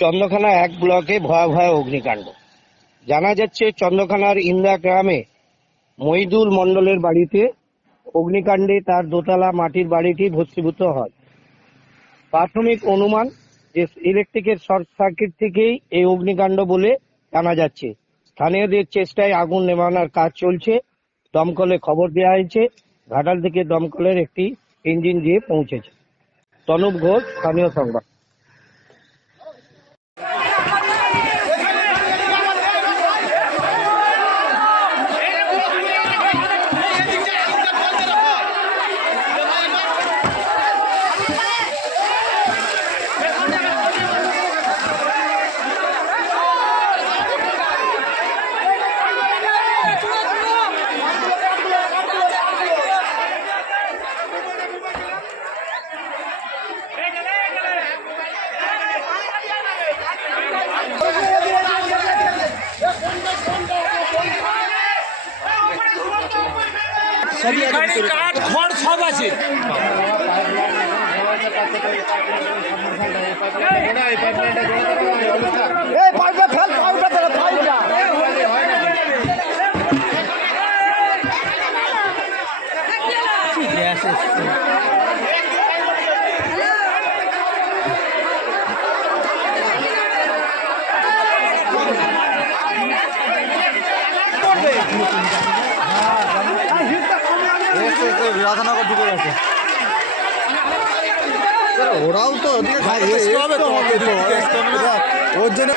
চন্দ্রখানা ১ ব্লকে ভয়াবহ অগ্নিকাণ্ড। জানা যাচ্ছে চন্দ্রখানার ইন্দা গ্রামে মহিদুল মণ্ডলের বাড়িতে অগ্নিকাণ্ডে তার দোতলা মাটির বাড়িটি ভস্মীভূত হয়। প্রাথমিক অনুমান যে ইলেকট্রিকের শর্ট সার্কিট থেকেই এই অগ্নিকাণ্ড বলে জানা যাচ্ছে। স্থানীয়দের চেষ্টায় আগুন নেভানোর কাজ চলছে। দমকলে খবর দেওয়া হয়েছে। ঘাটাল থেকে দমকলের একটি ইঞ্জিন দিয়ে পৌঁছেছে। তনুপ ঘোষ, স্থানীয় সংবাদ। কাঠ খড় সব আছে। রাধানগর ঢুকে গেছে। ওরাও তো ওর জন্য